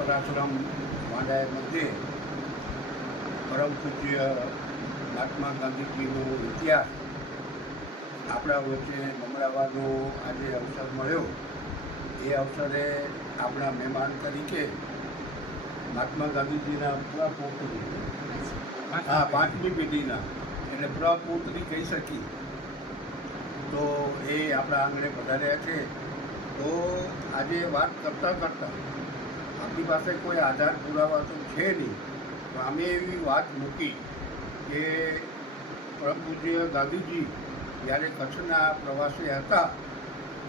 ઈશ્વરાશ્રમ માંડાય મધ્યે પરમ પૂજ્ય મહાત્મા ગાંધીજીનો ઇતિહાસ આપણા વચ્ચે મંગળાવાનો આજે અવસર મળ્યો. એ અવસરે આપણા મહેમાન તરીકે મહાત્મા ગાંધીજીના પ્રપૌત્રી, પાંચમી પેઢીના એટલે પ્રપૌત્રી કહી શકી, તો એ આપણા આંગણે પધાર્યા છે. તો આજે વાત કરતાં આપણી પાસે કોઈ આધાર પુરાવા તો છે નહીં, તો અમે એવી વાત મૂકી કે પરમ પૂજ્ય ગાંધીજી જ્યારે કચ્છના પ્રવાસે હતા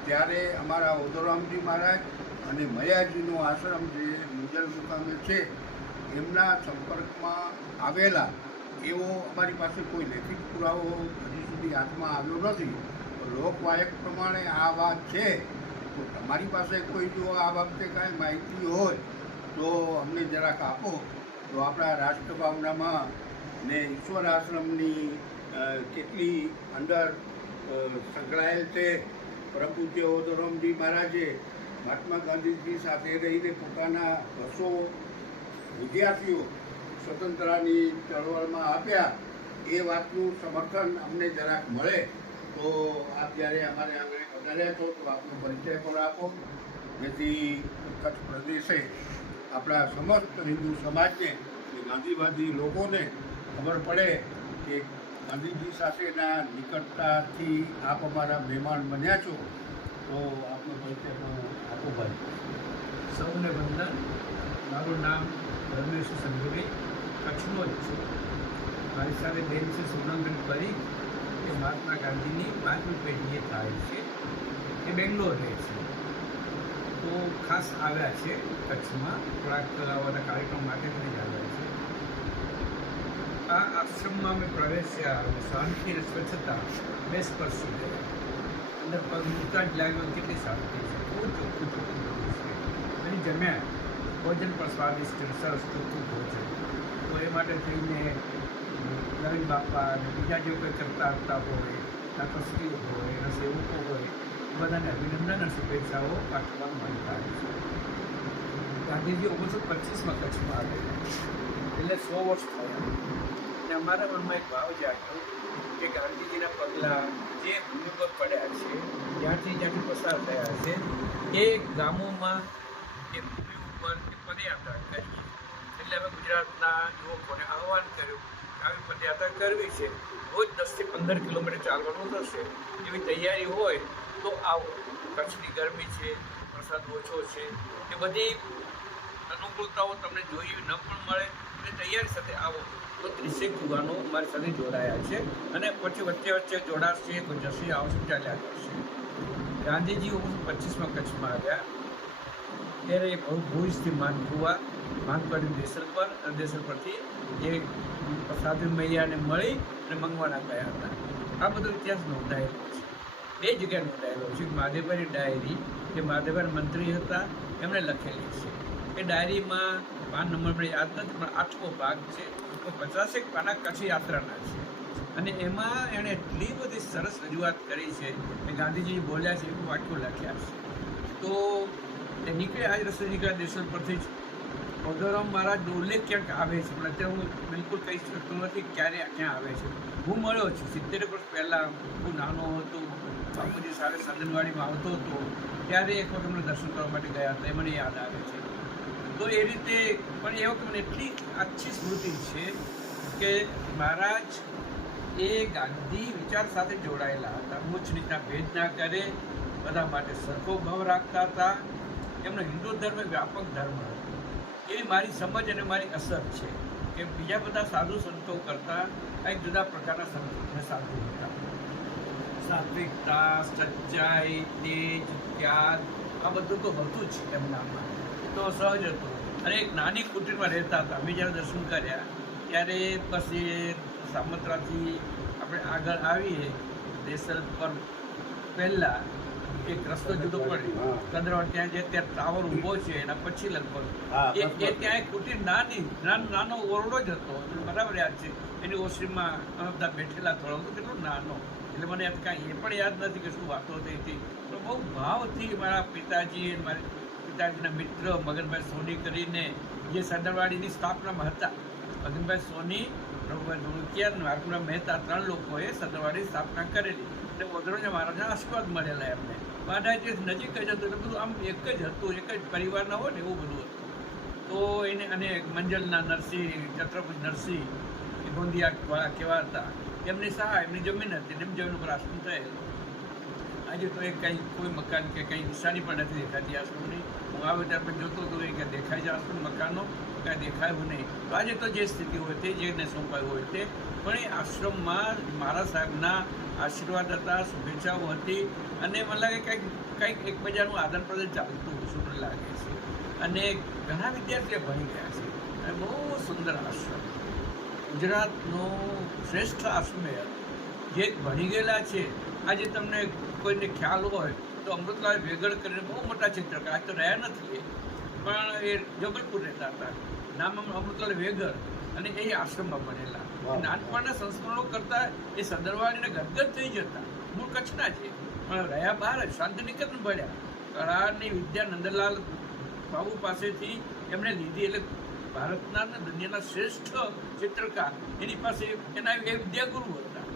ત્યારે અમારા ઓદોરામજી મહારાજ અને મયાજીનો આશ્રમ જે મુજલ મુકામે છે એમના સંપર્કમાં આવેલા એવો અમારી પાસે કોઈ લેખિત પુરાવો હજી સુધી હાથમાં આવ્યો નથી. લોકવાયક પ્રમાણે આ વાત છે, તો તમારી પાસે કોઈ જો આ બાબતે કાંઈ માહિતી હોય તો અમને જરાક આપો. તો આપણા રાષ્ટ્રભાવનામાં ને ઈશ્વર આશ્રમની કેટલી અંદર સંકળાયેલ છે. પરમ પૂજ્ય ઓદોરામજી મહારાજે મહાત્મા ગાંધીજી સાથે રહીને પોતાના 200 વિદ્યાર્થીઓ સ્વતંત્રતાની ચળવળમાં આપ્યા, એ વાતનું સમર્થન અમને જરાક મળે. તો આપ જ્યારે અમારે આંગણે પધાર્યા છો તો આપનો પરિચય પણ આપો, જેથી કચ્છ પ્રદેશે આપણા સમસ્ત હિન્દુ સમાજને ગાંધીવાદી લોકોને ખબર પડે કે ગાંધીજી સાથેના નિકટતાથી આપ અમારા મહેમાન બન્યા છો. તો આપનો પરિચય પણ આપો ભાઈ. સૌને વંદન. મારું નામ રમેશ સંઘવી, કચ્છનો જ છું. મારી સાથે બેન છે સોનલબેન પરીખ, એ મહાત્મા ગાંધીની 5મી પેઢીએ થાય છે, એ બેંગ્લોર રહે છે. તો ખાસ આવ્યા છે કચ્છમાં, થોડાક બધા કાર્યક્રમ માટે પણ આવ્યા છે. આ આશ્રમમાં અમે પ્રવેશ્યા અને શાંતિ અને સ્વચ્છતા બેસ સ્પર્શી ગયા. અંદર પગ મૂકતા જ લાગ્યો કેટલી શાંતિ છે, ખૂબ ચોખ્ખું છે. અને જમ્યા, ભોજન પણ સ્વાદિષ્ટ સરસ ચોખ્ખું ભોજન. તો એ માટે થઈને નવીન બાપા અને બીજા જે કોઈ કરતા હતા હોય, ટ્રસ્ટીઓ હોય, એના સેવકો હોય, બધાને અભિનંદન અને શુભેચ્છાઓ પાઠવવા માંગતા છે. ગાંધીજી 1925માં કચ્છમાં આવેલા, એટલે 100 વર્ષ થયા. અને અમારા મનમાં એક ભાવ જાગ્યો કે ગાંધીજીના પગલાં જે ભૂમિ પર પડ્યા છે, જ્યાંથી પસાર થયા છે, એ ગામોમાં એ ભૂમિ ઉપર એ પદયાત્રા કરીએ. એટલે અમે ગુજરાતના યુવકોને આહ્વાન કર્યું કે આવી પદયાત્રા કરવી છે, રોજ 10 થી 15 કિલોમીટર ચાલવાનું થશે. એવી તૈયારી હોય તો આવો. કચ્છની ગરમી છે, વરસાદ ઓછો છે, એ બધી અનુકૂળતાઓ તમને જોઈ ન પણ મળે, એટલે તૈયારી સાથે આવો. તો 30 યુવાનો મારી સાથે જોડાયા છે અને પછી વચ્ચે જોડાશે, કોઈ જશે, આવશે, ચાલ્યા કરશે. ગાંધીજી 1925માં કચ્છમાં આવ્યા ત્યારે ભુજથી માનકુવાડી દેસર પરથી એ સાધુ મૈયાને મળી અને મંગવાના ગયા હતા. આ બધો ઇતિહાસ નોંધાયેલો છે. 2 જગ્યાએ નોંધાયેલો છે. મહાદેવભાઈની ડાયરી, જે મહાદેવભાઈ મંત્રી હતા, એમણે લખેલી છે. એ ડાયરીમાં પાન નંબર મને યાદ નથી, પણ 8મો ભાગ છે. તો 50 પાના કચ્છ યાત્રાના છે. અને એમાં એણે એટલી બધી સરસ રજૂઆત કરી છે કે ગાંધીજી બોલ્યા છે એવું વાક્યો લખ્યા છે. તો એ નીકળ્યા, આ જ રસ્તે નીકળ્યા દેસર પરથી જ. ઓદોરામ મહારાજનો ઉલ્લેખ ક્યાંક આવે છે, પણ અત્યારે હું બિલકુલ કહી શકતો નથી ક્યારે ક્યાં આવે છે. હું મળ્યો છું 70 વર્ષ પહેલાં, હું નાનો હતો, બાપુજી સાથે સાધનવાડીમાં આવતો હતો, ત્યારે એક વખત અમને દર્શન કરવા માટે ગયા હતા, એ મને યાદ આવે છે. તો એ રીતે પણ એ વખત મને એટલી આછી સ્મૃતિ છે કે મહારાજ એ ગાંધી વિચાર સાથે જોડાયેલા હતા. ઊંચ નીચના ભેદ ના કરે, બધા માટે સરખો ભાવ રાખતા હતા. એમનો હિન્દુ ધર્મ વ્યાપક ધર્મ હતો. એવી મારી સમજ અને મારી અસર છે કે બીજા બધા સાધુ સંતો કરતાં કંઈક જુદા પ્રકારના સંતો સાધુ હતા. સાત્વિકતા, સચ્ચાઈ, તેજ, ત્યાગ, આ બધું તો હતું જ એમનામાં. તો સહજ હતું. અને એક નાની કુટીરમાં રહેતા હતા. અમે જ્યારે દર્શન કર્યા ત્યારે પછી સામત્રાથી આપણે આગળ આવીએ દેસર પર પહેલાં એક રસ્તો જુદો પડે, કંદરવાડ ત્યાં જે ત્યાં ટાવર ઊભો છે એના પછી લગભગ એ ત્યાં એક કુટીર નાનો ઓરડો જ હતો, બરાબર યાદ છે. એની ઓસરીમાં અમે બધા બેઠેલા, થોડો તો કેટલો નાનો, એટલે મને કાંઈ એ પણ યાદ નથી કે શું વાતો થઈ હતી. પણ બહુ ભાવથી મારા પિતાજી મારી પિતાજીના મિત્ર મગનભાઈ સોની કરીને જે સરદારવાડીની સ્થાપનામાં હતા. મગનભાઈ સોની, પ્રભુભાઈ ધોળકિયા અને વાઘુરામ મહેતા 3 લોકોએ સરદારવાડીની સ્થાપના કરેલી. એટલે વડોદરા મહારાજના આશીર્વાદ મળેલા એમને. બાંધાઈ નજીક જ હતું, એટલે બધું આમ એક જ હતું, એક જ પરિવારના હોય ને એવું બધું હતું. તો એને અને મંજલના નરસિંહ, છત્રપતિ નરસિંહ એ ગોંદિયાવાળા કેવા હતા, એમની સહાય, એમની જમીન હતી, એમની જમીન ઉપર આશ્રમ થયેલો. આજે તો એ કંઈ કોઈ મકાન કે કંઈ નિશાની પણ નથી દેખાતી આશ્રમની. હું આવે ત્યારે પણ જોતો હતો કે દેખાય છે આશ્રમ મકાનો, કાંઈ દેખાયું નહીં. તો આજે તો જે સ્થિતિ હોય તે, જેને સોંપાયું હોય તે, પણ એ આશ્રમમાં મારા સાહેબના આશીર્વાદ હતા, શુભેચ્છાઓ હતી, અને મને લાગે કંઈક એકબીજાનું આદાન પ્રદાન ચાલતું શું મને લાગે છે. અને ઘણા વિદ્યાર્થીઓ ભણી ગયા છે, અને બહુ સુંદર આશ્રમ, ગુજરાતનો શ્રેષ્ઠ આશ્રમ જે ભણી ગયેલા છે. આજે તમને કોઈને ખ્યાલ હોય તો અમૃતલાલ વેગડ કરીને બહુ મોટા ચિત્રકાર, આજ તો રહ્યા નથી એ, પણ એ જબલપુર રહેતા હતા, નામ અમૃતલાલ વેગડ, અને એ આશ્રમમાં ભણેલા. નાનપણના સંસ્મરણો કરતા એ સદરવાડીને ગદગદ થઈ જતા. મૂળ કચ્છના છે, પણ રહ્યા બહાર જ, શાંતિનિકેતન ભણ્યા. કળાની વિદ્યા નંદલાલ બાબુ પાસેથી એમણે લીધી. એટલે ભારતના અને દુનિયાના શ્રેષ્ઠ ચિત્રકાર એની પાસે એના એ વિદ્યાગુરુ હતા.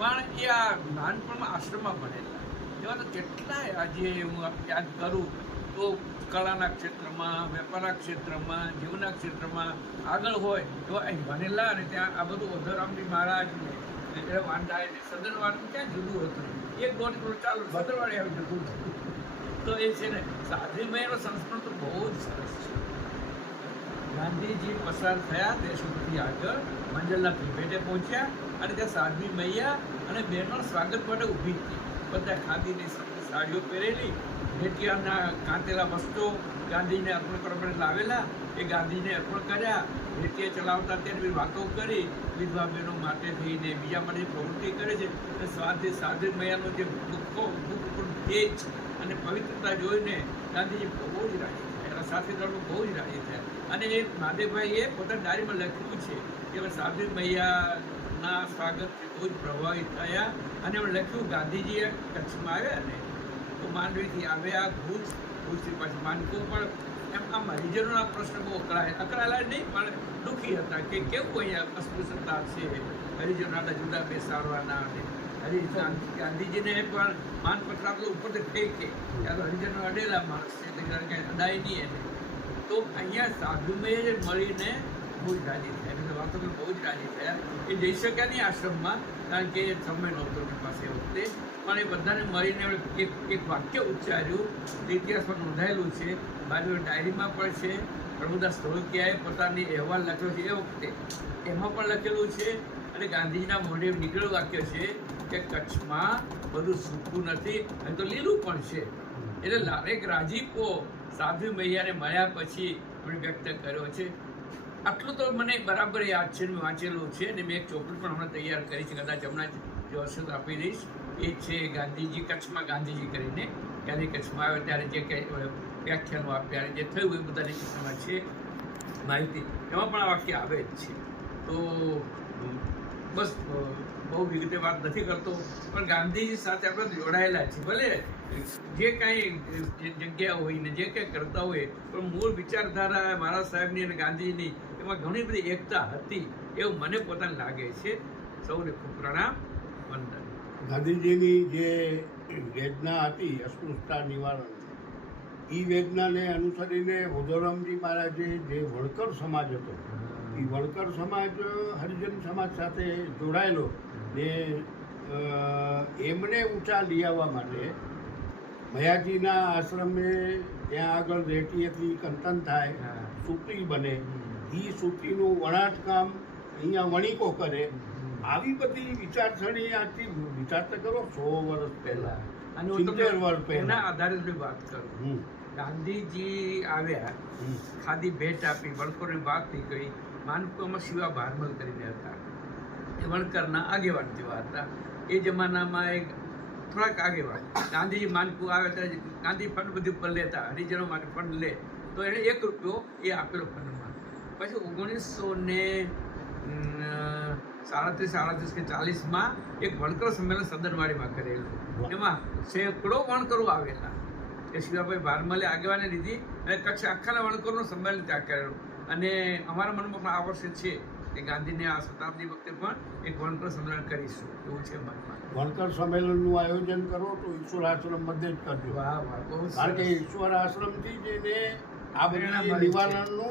પણ એ આ નાનપણમાં આશ્રમમાં ભણેલા. એવા તો કેટલાય આજે હું યાદ કરું તો કળાના ક્ષેત્રમાં, વેપારના ક્ષેત્રમાં, જીવનના ક્ષેત્રમાં આગળ હોય એવા અહીં ભણેલા. અને ત્યાં આ બધું ઓધવરામજી મહારાજને વાંધાય સદનવાડનું ક્યાં જુદું હતું, 1-2 કરોડ ચાલુ સદનવાડી આવી જતું હતું. તો એ છે ને સાધ્વીમયનો સંસ્કરણ તો બહુ જ સરસ છે. ગાંધીજી પસાર થયા દેશોથી આગળ, મંજલના ભેટે પહોંચ્યા, અને ત્યાં સાધ્વી મૈયા અને બહેનો સ્વાગત માટે ઊભી હતી. બધા ખાદીની સાડીઓ પહેરેલી, ભેટિયાના કાંતેલા વસ્ત્રો ગાંધીને અર્પણ કરવા માટે લાવેલા. એ ગાંધીને અર્પણ કર્યા. ભેટિયા ચલાવતા ત્યારે વાતો કરી, વિધવા બહેનો માટે થઈને બીજા માટે પ્રવૃત્તિ કરે છે. અને સાધ્વી મૈયાનો જે દુઃખો તેજ અને પવિત્રતા જોઈને ગાંધીજી બહુ જ રાજી થયા, એના સાથીદારો બહુ જ રાજી થયા. અને એ મહાદેવભાઈએ પોતાની ડાયરીમાં લખ્યું છે કે સાધ્વી મૈયાના સ્વાગતથી બહુ જ પ્રભાવિત થયા. અને એમણે લખ્યું, ગાંધીજીએ કચ્છમાં આવ્યા ને તો માંડવીથી આવ્યા ભુજથી પાછું માનકો. પણ એમ આમ હરિજનોના પ્રશ્ન બહુ અકળાયેલા નહીં, પણ દુઃખી હતા કે કેવું અહીંયા અસ્પૃશ્યતા છે, હરિજનોના જુદા બેસાડવાના. અને ગાંધીજીને પણ માનપત્ર આપણું ઉપરથી ફેંકે, ત્યારે હરિજનો અડેલા માણસ છે, એટલે કંઈ અડાય નહીં એને. તો અહીંયા સાધુમય મળીને બહુ જ રાજી થયા, એટલે વાતો બહુ જ રાજી થયા. એ જઈ શક્યા નહીં આશ્રમમાં, કારણ કે સમય નહોતો એમની પાસે એ વખતે. પણ એ બધાને મળીને એક વાક્ય ઉચ્ચાર્યું, ઇતિહાસમાં નોંધાયેલું છે, બાજુ ડાયરીમાં પણ છે. પ્રભુદાસ ધોળકિયાએ પોતાની અહેવાલ લખ્યો છે એ વખતે, એમાં પણ લખેલું છે. અને ગાંધીજીના મોઢે નીકળેલું વાક્ય છે કે કચ્છમાં બધું સૂકું નથી, અને તો લીલું પણ છે. એટલે એક રાજીપો સાધ્વી મૈયાને મળ્યા પછી એમણે વ્યક્ત કર્યો છે. આટલું તો મને બરાબર યાદ છે, મેં વાંચેલું છે. અને મેં એક ચોપડી પણ હમણાં તૈયાર કરી છે, કદાચ હમણાં જો હશે તો આપી દઈશ. એ છે ગાંધીજી કચ્છમાં ગાંધીજી કરીને, ગાંધી કચ્છમાં આવે ત્યારે જે કંઈ વ્યાખ્યાનો આપ્યા, જે થયું એ બધાની કિસ્સામાં છે માહિતી, એમાં પણ આ વાક્ય આવે જ છે. તો બસ બહુ વિગતે વાત નથી કરતો, પણ ગાંધીજી સાથે આપણે જોડાયેલા છીએ. ભલે જે કાંઈ જગ્યા હોય ને જે કાંઈ કરતા હોય, પણ મૂળ વિચારધારા મારા સાહેબની અને ગાંધીજીની એમાં ઘણી બધી એકતા હતી, એવું મને પોતાને લાગે છે. સૌને ખૂબ પ્રણામ, વંદન. ગાંધીજીની જે વેદના હતી અસ્પૃશ્યતા નિવારણ, એ વેદનાને અનુસરીને વોધરામજી મહારાજે જે વણકર સમાજ હતો, એ વણકર સમાજ હરિજન સમાજ સાથે જોડાયેલો ને એમને ઊંચા લઈ આવવા માટે મયાજીના આશ્રમે ત્યાં આગળ રેટીએથી કંટન થાય, સૂતી બને, એ સૂતીનું વણાટકામ અહીંયા વણિકો કરે. આવી બધી વિચારસરણી આજથી વિચારતા કરો 100 વર્ષ પહેલા, 70 વર્ષ પહેલા આધારે વાત કરું. ગાંધીજી આવ્યા, ખાદી ભેટ આપી, વણકરોની વાત થઈ ગઈ. માનકોમાં શિવા ભારમલ કરીને હતા, એ વણકરના આગેવાન જેવા હતા. એ જમાનામાં એક થોડાક આગેવાન ગાંધીજી માનકું આવે ત્યારે ગાંધી ફંડ બધું પર લેતા, હરિજનો માટે ફંડ લે તો એણે 1 રૂપિયો એ આપેલો ફંડમાં. પછી 1937 કે 40માં એક વણકર સંમેલન સદનવાડીમાં કરેલું. એમાં સેંકડો વણકરો આવેલા, એ શિવાભાઈ ભારમલે આગેવાની લીધી અને કચ્છ આખાના વણકરનું સંમેલન ત્યાં કરેલું. અને અમારા મનમાં પણ આ વર્ષે છે કે ગાંધીની આ શતાબ્દી વખતે પણ એક વણકર સંમેલન કરીશું એવું છે મનમાં. વણકર સંમેલનનું આયોજન કરો તો ઈશ્વર આશ્રમ મધ્ય જ કરજો. વાહ વાહ, બહુ કારણ કે સરસ. ઈશ્વર આશ્રમથી જ એને આ પ્રેરણા બધી મળે છે. નિવારણનો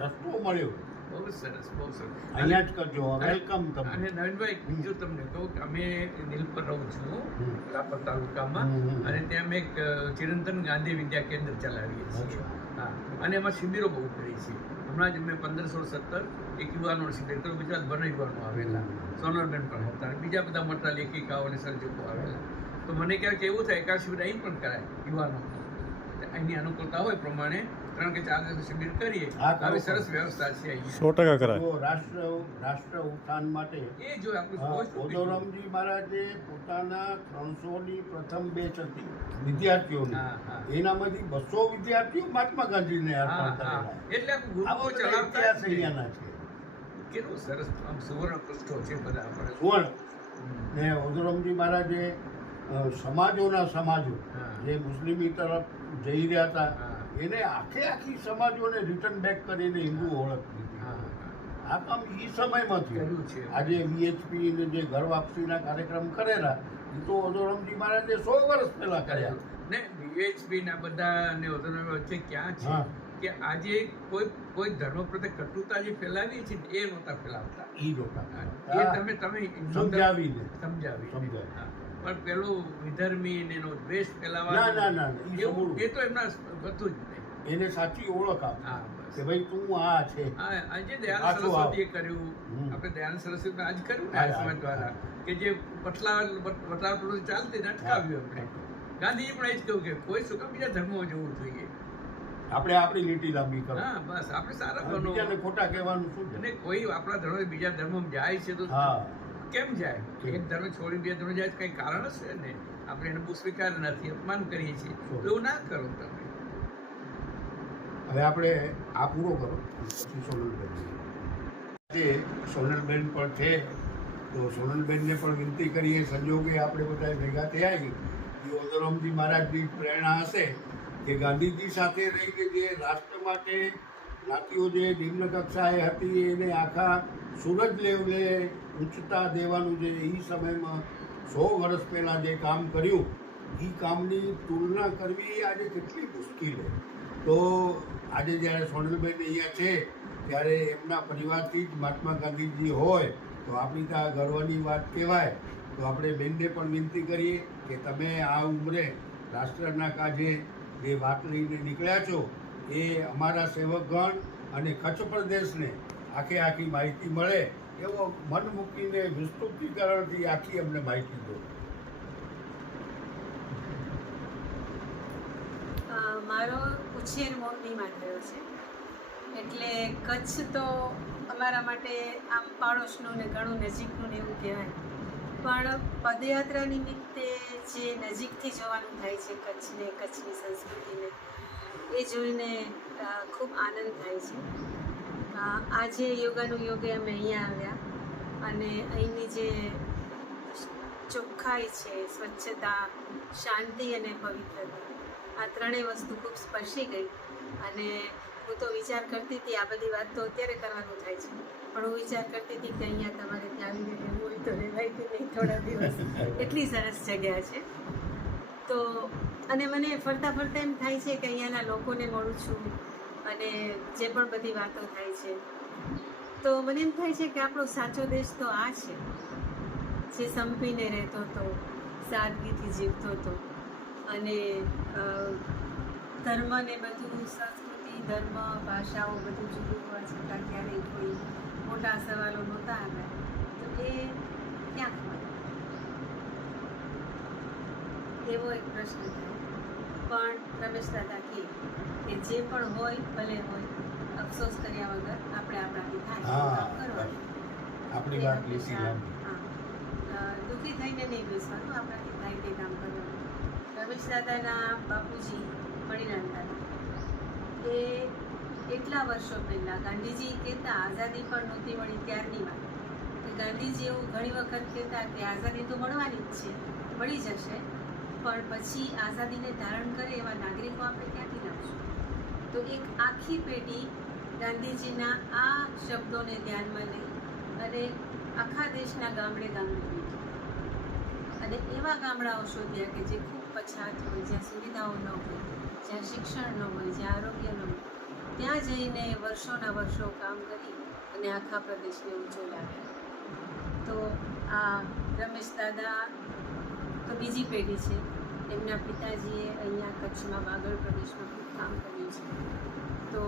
રસ્તો મળ્યો. બહુ સરસ, બહુ સરસ. અહીંયા જ કરજો. વેલકમ અને તમને. નવીનભાઈ બીજું તમને કહું કે અમે નીલપર રહું છું હમ. રાપર તાલુકામાં હમ. અને ત્યાં અમે એક ચિરંતન ગાંધી વિદ્યા કેન્દ્ર ચલાવીએ છીએ. અચ્છા. હા, અને એમાં શિબિરો બહુ કરી છે. હમણાં જ મેં 1517 એક યુવાનો શિબિર કર્યું. ગુજરાતભરના યુવાનો આવેલા, સોનલબેન પણ હતા અને બીજા બધા મોટા લેખિકાઓ અને સર્જકો આવેલા. તો મને ક્યારેક એવું થાય કે આ શિબિર અહીં પણ કરાય યુવાનો, અહીંની અનુકૂળતા હોય પ્રમાણે 3 કે 4 દિવસ શિબિર કરીએ. હા, કરો. આવી સરસ વ્યવસ્થા છે અહીંયા. 100% કરાય. તો રાષ્ટ્ર ઉત્થાન માટે એ જો આપણું હા, પોસ્ટ ઓફિસ- ઓદોરામજી મહારાજે પોતાના 300ની પ્રથમ બેચ હતી વિદ્યાર્થીઓની, હા, હા. એનામાંથી 200 વિદ્યાર્થીઓ મહાત્મા ગાંધીને હા, અર્પણ હા. કરેલા. એટલે આખું આવો ગ્રુપો બધા ચલાવતા ઇતિહાસ જ ને. અહીંયાના છે. કેટલું સરસ આમ સુવર્ણ પૃષ્ઠો છે બધા આપણે. સુવર્ણ. ને ઓદોરામજી મહારાજે સમાજોના સમાજો હા. જે મુસ્લિમી તરફ જઈ રહ્યા હતા હા. એને આખી સમાજોને રિટર્ન બેક કરીને હિન્દુ ઓળખ દીધી. હા, આ કામ એ સમયમાં થયું. કર્યું છે. આજે વીએચપી ને જે ઘર વાપસીના કાર્યક્રમ કરેલા એ તો ઓદોરામજી મહારાજે 100 વર્ષ પહેલા કર્યા. ને VHP ના બધા અને ઓઝોન વચ્ચે ક્યાં છે હા. કે આજે કોઈ ધર્મ પ્રત્યે કટુતા જે ફેલાવી છે ને એ નહોતા ફેલાવતા. ઈ લોકો એ તમે સમજાવીને. સમજાવી. સમજાવી. હા. પણ પેલું વિધર્મી ને એનો દ્વેષ ના, ફેલાવવાનો ના, ના, ઈ એવું સમૂળ. એ તો એમના હતું જ નહીં. એને સાચી ઓળખ આપ હા, બસ. કે ભાઈ તું આ છે. હા, આજે દયાનંદ પાછું આવ. સરસ્વતીએ કર્યું. હમ. આપણે દયાનંદ સરસ્વતી આજ કર્યું ને હા, આ હા, સમાજ દ્વારા હા. કે જે વટલાવટ ચાલતી ને અટકાવ્યું આપણે. ગાંધીજી પણ એ જ કહ્યું કે કોઈ શું કામ બીજા ધર્મો જવું જોઈએ. આપણે આપણી લીટી લાંબી કરો. હા, બસ આપણે સારા હવે બનો. બીજાને ખોટા કહેવાનું શું છે? અને કોઈ આપણા ધર્મ બીજા ધર્મમાં જાય છે તો હા. કેમ જાય? કેમ? એક ધર્મ છોડી બીજા ધર્મ જાય તો કઈ કારણ હશે ને? આપણે એને બહુ સ્વીકાર નથી, અપમાન કરીએ છીએ. શું? તો એવું ના કરો તમે. હવે આપણે આ પૂરો કરો પછી સોનલબેન. આજે સોનલબેન પણ છે તો સોનલબેનને પણ વિનંતી કરીએ, સંજોગે આપણે બધા ભેગા થયા છીએ એ ઓદોરામજી મહારાજની પ્રેરણા હશે કે ગાંધીજી સાથે રહીને જે રાષ્ટ્ર માટે જ્ઞાતિઓ જે નિમ્ન કક્ષાએ હતી એને આખા સૂરજ લેવલે ઊંચતા દેવાનું જે એ સમયમાં 100 વર્ષ પહેલાં જે કામ કર્યું એ કામની તુલના કરવી આજે કેટલી મુશ્કેલ છે. તો આજે જ્યારે સોનલબેન અહીંયા છે ત્યારે એમના પરિવારથી જ મહાત્મા ગાંધીજી હોય તો આપણી ત્યાં ગર્વની વાત કહેવાય. તો આપણે બેનને પણ વિનંતી કરીએ કે તમે આ ઉંમરે રાષ્ટ્રના કાજે જે વાત લઈને નીકળ્યા છો એ અમારા સેવકગણ અને કચ્છ પ્રદેશને આખી માહિતી મળે એવો મન મૂકીને વિસ્તૃતીકરણથી આખી અમને માહિતી દો. મારો ઉછેર મોરબીમાં થયો છે એટલે કચ્છ તો અમારા માટે આમ પાડોશનું ને ઘણું નજીકનું ને એવું કહેવાય. પણ પદયાત્રા નિમિત્તે જે નજીકથી જોવાનું થાય છે કચ્છને, કચ્છની સંસ્કૃતિને, એ જોઈને ખૂબ આનંદ થાય છે. આજે યોગાનું યોગે અમે અહીંયા આવ્યા અને અહીંની જે ચોખ્ખાઈ છે, સ્વચ્છતા, શાંતિ અને પવિત્રતા, આ ત્રણેય વસ્તુ ખૂબ સ્પર્શી ગઈ. અને હું તો વિચાર કરતી હતી, આ બધી વાત તો અત્યારે કરવાનું થાય છે, પણ હું વિચાર કરતી હતી કે અહીંયા તમારે ત્યાં આવીને રહેવું હોય તો રહેવાય કે નહીં થોડા દિવસ. એટલી સરસ જગ્યા છે. તો અને મને ફરતા ફરતા એમ થાય છે કે અહીંયાના લોકોને મળું છું અને જે પણ બધી વાતો થાય છે તો મને એમ થાય છે કે આપણો સાચો દેશ તો આ છે જે સંપીને રહેતો હતો, સાદગીથી જીવતો હતો અને ધર્મ ને બધું, સંસ્કૃતિ, ધર્મ, ભાષાઓ બધું જુદું હોવા છતાં ક્યારેય કોઈ મોટા સવાલો નહોતા આવ્યા. તો એ ક્યાં ખબર એવો એક પ્રશ્ન થાય. પણ રમેશ દાદા કહે કે જે પણ હોય ભલે હોય, અફસોસ કર્યા વગર આપણે આપણાથી થાય કામ કરવાનું. આપણી વાત લીધી લાંબી. હા, દુઃખી થઈને નહીં બેસવાનું, આપણાથી થાય તે કામ કરવાનું. રમેશ દાદાના બાપુજી મણિલાલ દાદા એ એટલા વર્ષો પહેલાં ગાંધીજી કહેતા આઝાદી પણ નહોતી મળી ત્યારની વાત કે ગાંધીજી એવું ઘણી વખત કહેતા કે આઝાદી તો મળવાની જ છે, મળી જશે, પણ પછી આઝાદીને ધારણ કરે એવા નાગરિકો આપણે ક્યાંથી લાવશું? તો એક આખી પેઢી ગાંધીજીના આ શબ્દોને ધ્યાનમાં લઈ અને આખા દેશના ગામડે ગામડે ગઈ અને એવા ગામડાઓ શોધ્યા કે જે ખૂબ પછાત હોય, જ્યાં સુવિધાઓ ન હોય, જ્યાં શિક્ષણ ન હોય, જ્યાં આરોગ્ય ન હોય, ત્યાં જઈને વર્ષોના વર્ષો કામ કરી અને આખા પ્રદેશને ઊંચો લાવ્યા. તો આ રમેશ દાદા તો બીજી પેઢી છે. એમના પિતાજીએ અહીંયા કચ્છમાં વાગડ પ્રદેશમાં ખૂબ કામ કર્યું છે. તો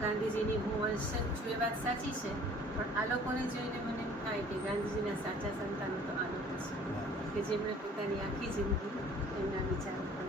ગાંધીજીની હું વંશજ છું એ વાત સાચી છે, પણ આ લોકોને જોઈને મને એમ થાય કે ગાંધીજીના સાચા સંતાનો તો આ લોકો છે કે જેમણે પોતાની આખી જિંદગી એમના વિચારો પર